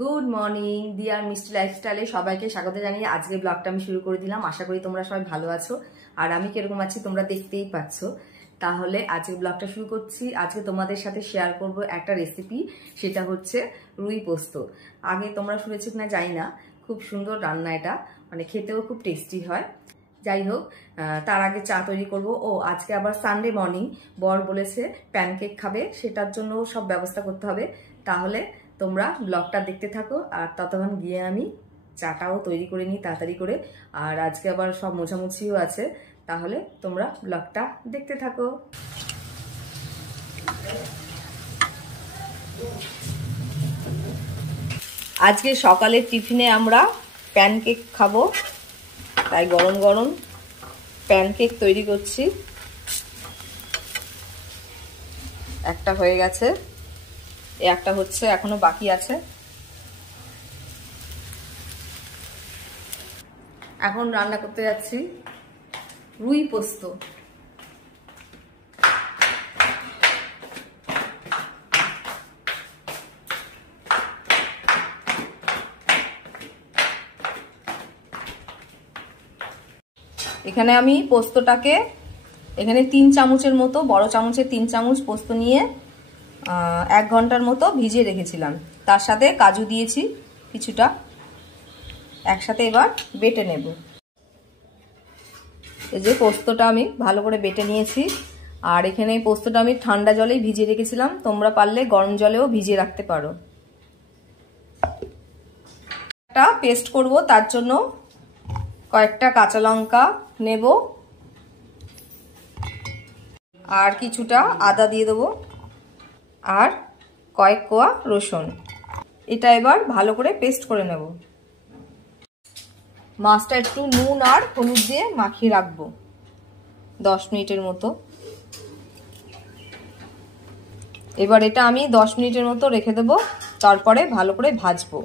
Good morning deer মিষ্টি লাইফস্টাইলে সবাইকে স্বাগত জানিয়ে আজকে ব্লগটা আমি শুরু করে দিলাম। আশা করি তোমরা সবাই ভালো আছো, আর আমি কিরকম আছি তোমরা দেখতেই পাচ্ছ। তাহলে আজকে ব্লগটা শুরু করছি। আজকে তোমাদের সাথে শেয়ার করব একটা রেসিপি, সেটা হচ্ছে রুই পোস্ত। আগে তোমরা শুনেছো কিনা জানি না, খুব সুন্দর রান্না এটা, মানে খেতেও খুব টেস্টি হয়। যাই হোক, তার আগে চা তৈরি করব। ও আজকে আবার সানডে মর্নিং, বর বলেছে প্যানকেক খাবে, সেটার জন্য সব ব্যবস্থা করতে হবে। তাহলে তোমরা ব্লগটা দেখতে থাকো, আর ততক্ষণ গিয়ে আমি চাটাও তৈরি করে নিই তাড়াতাড়ি করে। আর আজকে আবার সব মোছামুছিও আছে, তাহলে তোমরা ব্লগটা দেখতে থাকো। আজকে সকালের টিফিনে আমরা প্যানকেক খাবো, তাই গরম গরম প্যানকেক তৈরি করছি। একটা হয়ে গেছে, একটা হচ্ছে, এখনো বাকি আছে। এখন রান্না করতে যাচ্ছি রুই পোস্ত। এখানে আমি পোস্তটাকে, এখানে 3 চামচের মতো, বড় চামচের 3 চামচ পোস্ত নিয়ে 1 ঘন্টার মতো ভিজিয়ে রেখেছিলাম। তার সাথে কাজু দিয়েছি কিছুটা, একসাথে এবার বেটে নেব। এই যে পোস্তটা আমি ভালো করে বেটে নিয়েছি, আর এখানে পোস্তটা আমি ঠান্ডা জলেই ভিজিয়ে রেখেছিলাম, তোমরা পারলে গরম জলেও ভিজিয়ে রাখতে পারো। একটা পেস্ট করব, তার জন্য কয়েকটা কাঁচা লঙ্কা নেব, আর কিছুটা আদা দিয়ে দেবো, আর কয়েক কোয়া রসুন। এটা এবার ভালো করে পেস্ট করে নেব। মাছটা একটু নুন আর হলুদ দিয়ে মাখিয়ে রাখবো 10 মিনিটের মতো। এবার এটা আমি 10 মিনিটের মতো রেখে দেবো, তারপরে ভালো করে ভাজবো।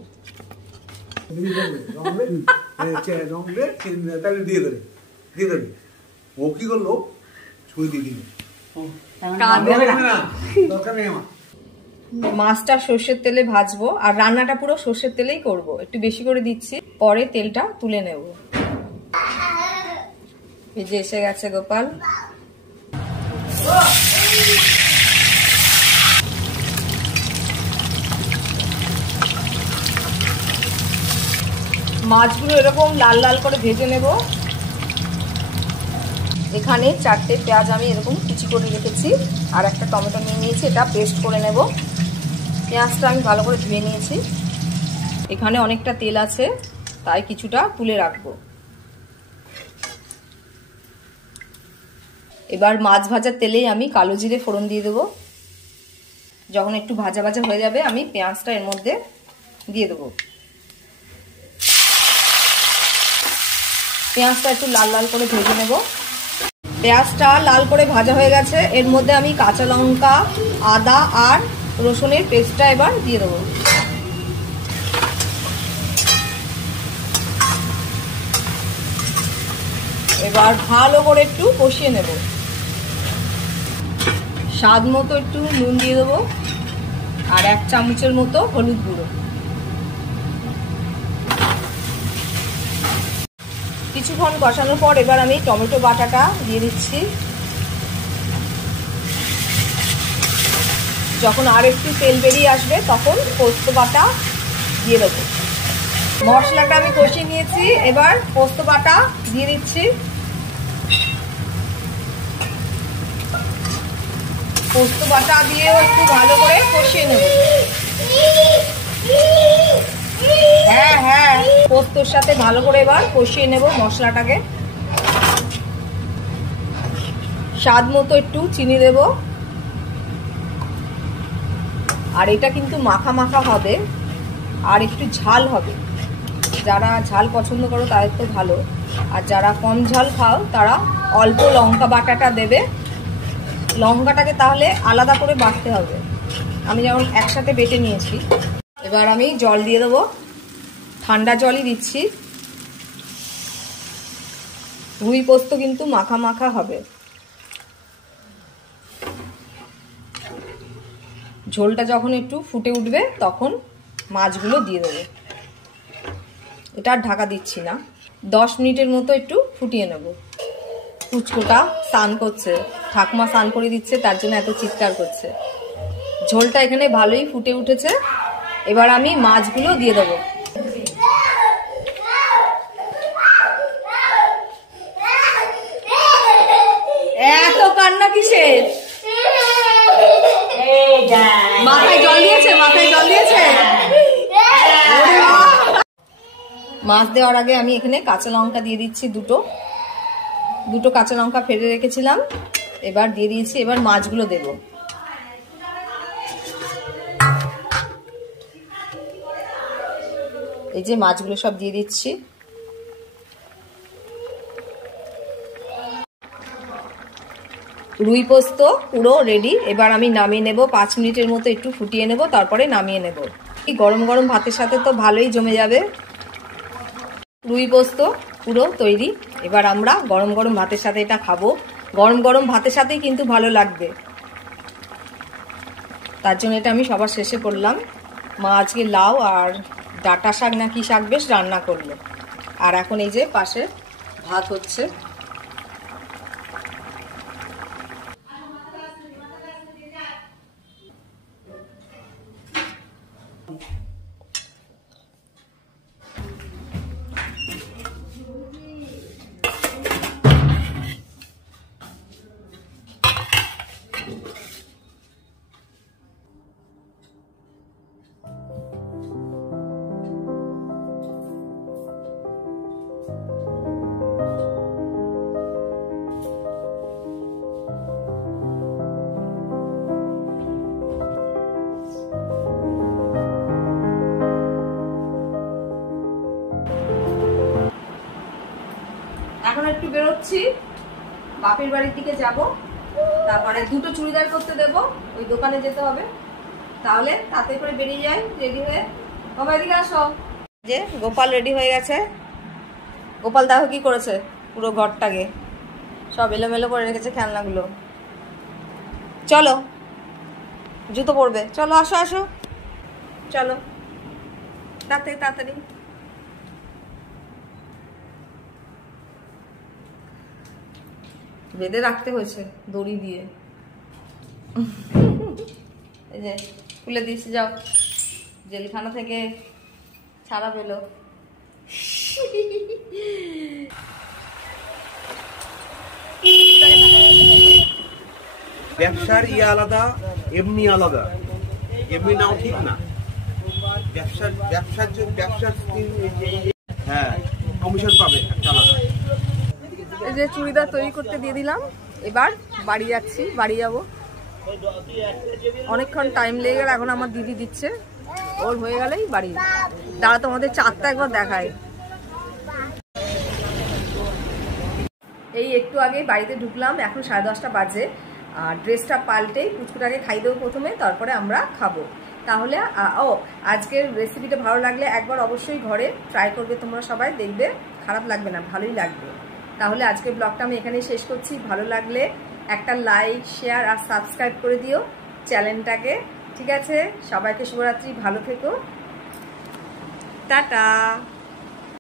মাছটা সর্ষের তেলে ভাজবো, আর রান্নাটা পুরো সর্ষের তেলেই করব। একটু বেশি করে দিচ্ছি, পরে তেলটা তুলে নেব। এই যে এসে গেছে গোপাল। মাছগুলো এরকম লাল লাল করে ভেজে নেব। এখানে 4টে পেঁয়াজ আমি এরকম কুচি করে রেখেছি, আর একটা টমেটো নিয়ে নিয়েছি, এটা পেস্ট করে নেব। পেঁয়াজটা আমি ভালো করে ধুয়ে নিয়েছি। এখানে অনেকটা তেল আছে, তাই কিছুটা তুলে রাখবো। এবার মাছ ভাজার তেলেই আমি কালো জিরে ফোড়ন দিয়ে দেবো। যখন একটু ভাজা ভাজা হয়ে যাবে, আমি পেঁয়াজটা এর মধ্যে দিয়ে দেবো। পেঁয়াজটা একটু লাল লাল করে ভেজে নেব। পেঁয়াজটা লাল করে ভাজা হয়ে গেছে, এর মধ্যে আমি কাঁচা লঙ্কা, আদা আর রসুনের পেস্টটা এবার দিয়ে দেবো। এবার ভালো করে একটু কষিয়ে নেব। স্বাদ মতো একটু নুন দিয়ে দেবো, আর 1 চামচের মতো হলুদ গুঁড়ো। কিছুক্ষণ কষানোর পর এবার আমি টমেটো বাটাটা দিয়ে দিচ্ছি। যখন আর একটু তেল বেরিয়ে আসবে, তখন পোস্ত বাটা দিয়ে দেবো। মশলাটা আমি কষিয়ে নিয়েছি, এবার পোস্ত বাটা দিয়ে দিচ্ছি। পোস্ত বাটা দিয়েও একটু ভালো করে কষিয়ে নেব। হ্যাঁ হ্যাঁ, পোস্তর সাথে ভালো করে এবার কষিয়ে নেব মশলাটাকে। স্বাদ মতো একটু চিনি দেব, আর এটা কিন্তু মাখা মাখা হবে, আর একটু ঝাল হবে। যারা ঝাল পছন্দ করো তাদের তো ভালো, আর যারা কম ঝাল খাও তারা অল্প লঙ্কা বাটাটা দেবে। লঙ্কাটাকে তাহলে আলাদা করে বাটতে হবে, আমি যেমন একসাথে বেটে নিয়েছি। এবার আমি জল দিয়ে দেবো, ঠান্ডা জলই দিচ্ছি। রুই পোস্ত কিন্তু মাখা মাখা হবে। ঝোলটা যখন একটু ফুটে উঠবে, তখন মাছগুলো দিয়ে দেবো। এটা আর ঢাকা দিচ্ছি না, 10 মিনিটের মতো একটু ফুটিয়ে নেব। পুচকুটা স্নান করছে, ঠাকুমা স্নান করে দিচ্ছে, তার জন্য এত চিৎকার করছে। ঝোলটা এখানে ভালোই ফুটে উঠেছে, এবার আমি মাছগুলো দিয়ে দেবো। এত কান্না কিসের? মাথায় জল দিয়েছে, মাথায় জল দিয়েছে। মাছ দেওয়ার আগে আমি এখানে কাঁচা লঙ্কা দিয়ে দিচ্ছি, দুটো কাঁচা লঙ্কা ফেলে রেখেছিলাম, এবার দিয়ে দিয়েছি। এবার মাছগুলো দেব। এই যে মাছগুলো সব দিয়ে দিচ্ছি। রুই পোস্ত পুরো রেডি, এবার আমি নামিয়ে নেব। 5 মিনিটের মতো একটু ফুটিয়ে নেব, তারপরে নামিয়ে নেব। এই গরম গরম ভাতের সাথে তো ভালোই জমে যাবে। রুই পোস্ত পুরো তৈরি, এবার আমরা গরম গরম ভাতের সাথে এটা খাবো। গরম গরম ভাতের সাথেই কিন্তু ভালো লাগবে, তার জন্য এটা আমি সবার শেষে করলাম। মা আজকে লাউ আর ডাঁটা শাক না কি শাক বেশ রান্না করলো, আর এখন এই যে পাশে ভাত হচ্ছে। এখন একটু বেরোচ্ছি, বাপের বাড়ির দিকে যাব, তারপরে 2টো চুড়িদার করতে দেব, ওই দোকানে যেতে হবে। তাহলে তাতে করে বেরিয়ে যাই রেডি হয়ে। বাবা এদিকে আসো। যে গোপাল রেডি হয়ে গেছে। গোপাল দেখো কি করেছে, পুরো ঘরটাকে সব এলোমেলো করে রেখেছে খেলনাগুলো। চলো, জুতো পরবে, চলো আসো আসো, চলো তাড়াতাড়ি তাড়াতাড়ি। বেঁধে রাখতে হয়েছে দড়ি দিয়ে। এই যে খুলে দিয়েছি, যাও, জেলখানা থেকে ছাড়া পেলো। ব্যবসার ইয়ে আলাদা, এমনি আলাদা, এমনি নাও ঠিক না। ব্যবসার জন্য ব্যবসার হ্যাঁ কমিশন পাবে আলাদা। এই যে চুড়িদার তৈরি করতে দিয়ে দিলাম, এবার বাড়ি যাচ্ছি, বাড়ি যাব। অনেকক্ষণ টাইম লেগে গেল, এখন আমার দিদি দিচ্ছে, ওর হয়ে গেলেই বাড়ি। দাঁড়া তোমাদের চারটা একবার দেখায়। এই একটু আগে বাড়িতে ঢুকলাম, এখন 10:30 বাজে। আর ড্রেসটা পাল্টে পুচকুটাকে খাই দেবো প্রথমে, তারপরে আমরা খাবো। তাহলে আজকের রেসিপিটা ভালো লাগলে একবার অবশ্যই ঘরে ট্রাই করবে তোমরা সবাই, দেখবে খারাপ লাগবে না, ভালোই লাগবে। তাহলে আজকের ব্লগটা আমি এখানেই শেষ করছি। ভালো লাগলে একটা লাইক, শেয়ার আর সাবস্ক্রাইব করে দিও চ্যানেলটাকে। ঠিক আছে, সবাইকে শুভরাত্রি, ভালো থেকো, টাটা।